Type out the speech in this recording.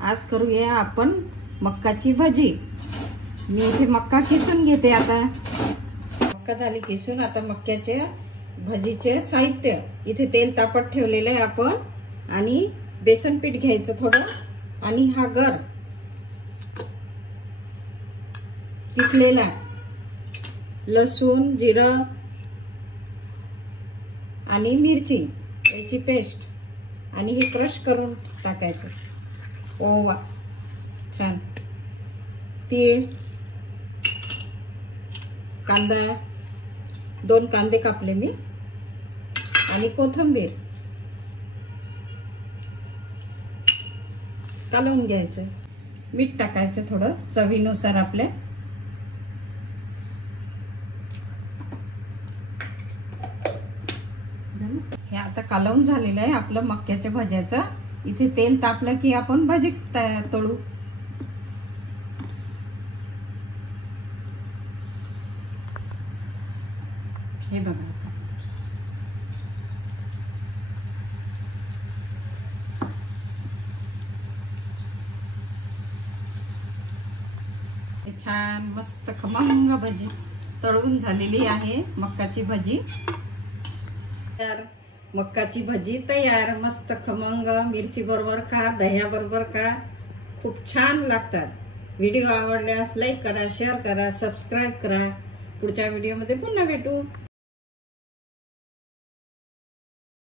आज करूया आपण मक्काची भजी। मी इथे मक्का किसून घेते। आता मक्का झाली किसून। आता मक्याचे भजीचे साहित्य इथे तेल तापत ठेवलेलं आहे आपण, आणि बेसन पीठ घ्यायचं थोडं, आणि हा गर किसलेला, लसूण, जिरं आणि मिरची याची पेस्ट, आणि हे क्रश करून टाकायचं। ओवा, छान, तीळ, कांदा, 2 कांदे कापले मी, आणि कोथिंबीर कालवून घ्यायचं। मीठ टाकायचं थोडं चवीनुसार आपल्या। हे आता कालवून झालेलं आहे आपलं मक्याच्या भज्याचं। इथे तेल तापलं की आपण भजी तळू। हे बघा, छान मस्त खमंग भजी तळून झालेली आहे। मक्काची भजी तयार। मक्काची भजी तयार, मस्त खमंग। मिरची बरोबर खा, दह्या बरोबर खा, खूप छान लागतात। व्हिडिओ आवडल्यास लाईक करा, शेअर करा, सबस्क्राईब करा। पुढच्या व्हिडिओमध्ये पुन्हा भेटू।